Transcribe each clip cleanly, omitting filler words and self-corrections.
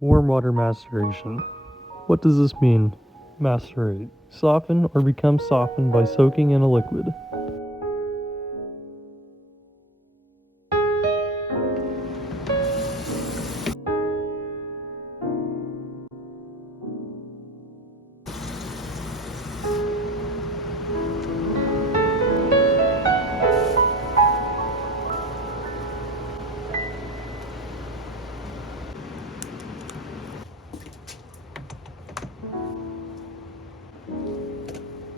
Warm water maceration. What does this mean? Macerate. Soften or become softened by soaking in a liquid.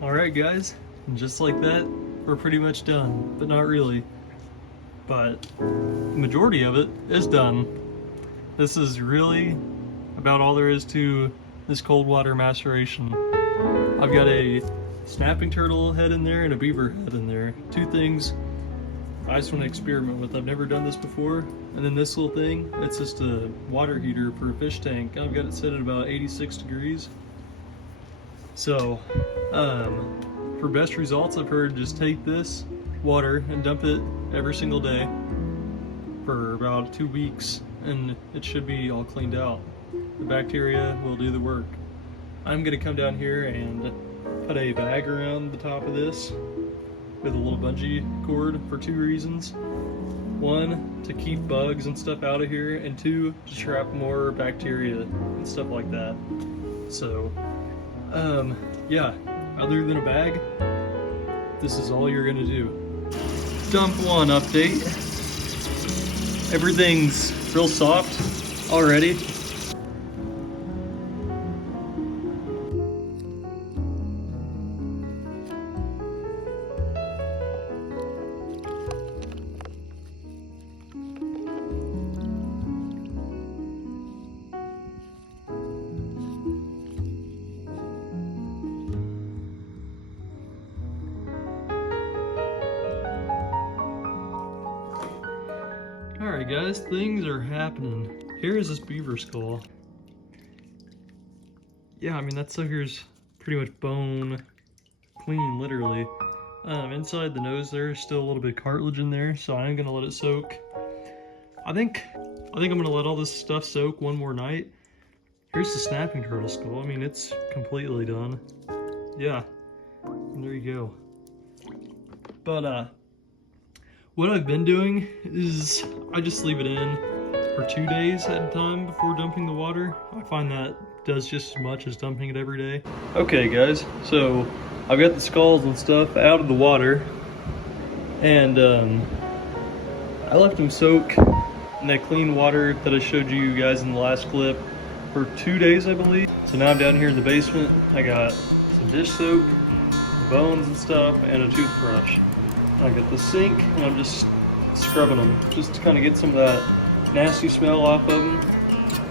Alright guys, and just like that, we're pretty much done, but not really. But the majority of it is done. This is really about all there is to this cold water maceration. I've got a snapping turtle head in there and a beaver head in there. Two things I just want to experiment with. I've never done this before. And then this little thing, it's just a water heater for a fish tank. I've got it set at about 86 degrees. So, for best results, I've heard just take this water and dump it every single day for about 2 weeks, and it should be all cleaned out. The bacteria will do the work. I'm gonna come down here and put a bag around the top of this with a little bungee cord for 2 reasons. 1, to keep bugs and stuff out of here, and 2, to trap more bacteria and stuff like that. So, yeah, other than a bag, this is all you're gonna do. Dump 1 update. Everything's real soft already. Alright guys, things are happening. Here is this beaver skull. Yeah, I mean that sucker's pretty much bone clean, literally. Inside the nose there's still a little bit of cartilage in there, so I am gonna let it soak. I think I'm gonna let all this stuff soak one more night. Here's the snapping turtle skull. I mean, it's completely done. Yeah, and there you go. But what I've been doing is I just leave it in for 2 days at a time before dumping the water. I find that does just as much as dumping it every day. Okay guys, so I've got the skulls and stuff out of the water, and I left them soak in that clean water that I showed you guys in the last clip for 2 days, I believe. So now I'm down here in the basement. I got some dish soap, bones and stuff, and a toothbrush. I got the sink, and I'm just scrubbing them, just to kind of get some of that nasty smell off of them,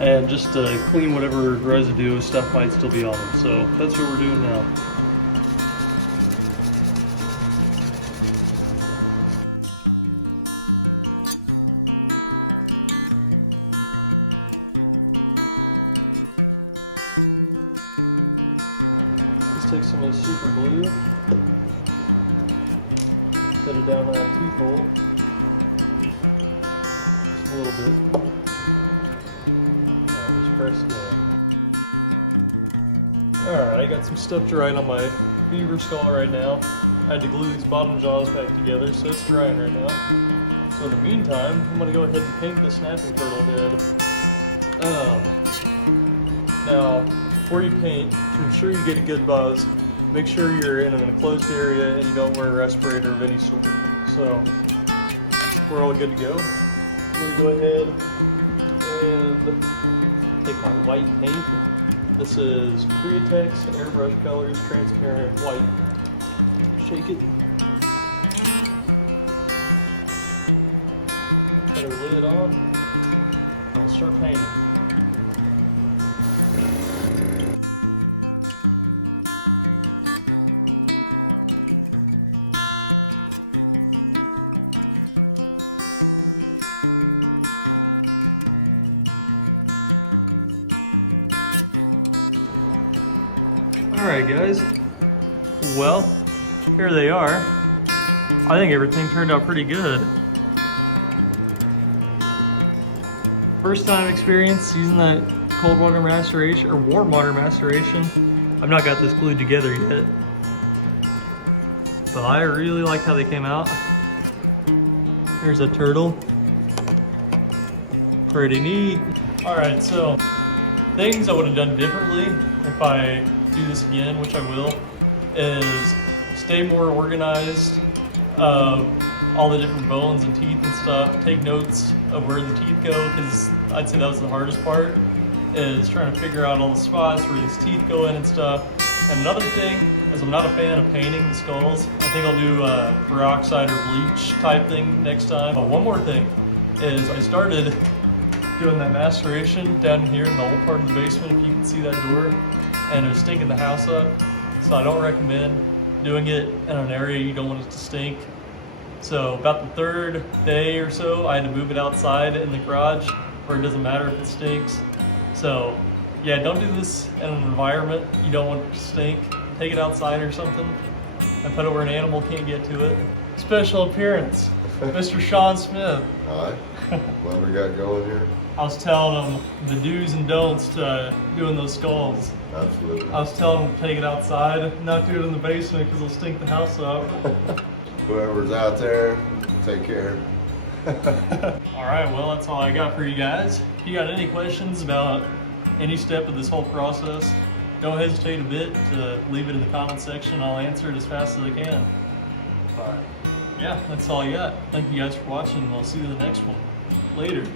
and just to clean whatever residue and stuff might still be on them. So that's what we're doing now. Alright, I got some stuff drying on my beaver skull right now. I had to glue these bottom jaws back together, so it's drying right now. So in the meantime, I'm going to go ahead and paint the snapping turtle head. Now, before you paint, to ensure you get a good buzz, make sure you're in an enclosed area and you don't wear a respirator of any sort. So, we're all good to go. I'm going to go ahead and take my white paint. This is Createx Airbrush Colors Transparent White. Shake it. Put the lid on. I'll start painting. Guys, well, here they are. I think everything turned out pretty good. First time experience using that cold water maceration or warm water maceration. I've not got this glued together yet. But I really like how they came out. Here's a turtle. Pretty neat. Alright, so things I would have done differently if I do this again, which I will, is stay more organized. All the different bones and teeth and stuff. Take notes of where the teeth go, because I'd say that was the hardest part, is trying to figure out all the spots where these teeth go in and stuff. And another thing is I'm not a fan of painting the skulls. I think I'll do a peroxide or bleach type thing next time. But one more thing is I started doing that maceration down here in the old part of the basement, if you can see that door, and it was stinking the house up. So I don't recommend doing it in an area you don't want it to stink. So about the third day or so, I had to move it outside in the garage where it doesn't matter if it stinks. So yeah, don't do this in an environment you don't want it to stink. Take it outside or something and put it where an animal can't get to it. Special appearance, Mr. Sean Smith. Hi. What we got going here? I was telling him the do's and don'ts to doing those skulls. Absolutely. I was telling him to take it outside, not do it in the basement because it'll stink the house up. Whoever's out there, take care. Alright, well that's all I got for you guys. If you got any questions about any step of this whole process, don't hesitate a bit to leave it in the comment section and I'll answer it as fast as I can. Alright. Yeah, that's all I got. Thank you guys for watching and I'll see you in the next one. Later.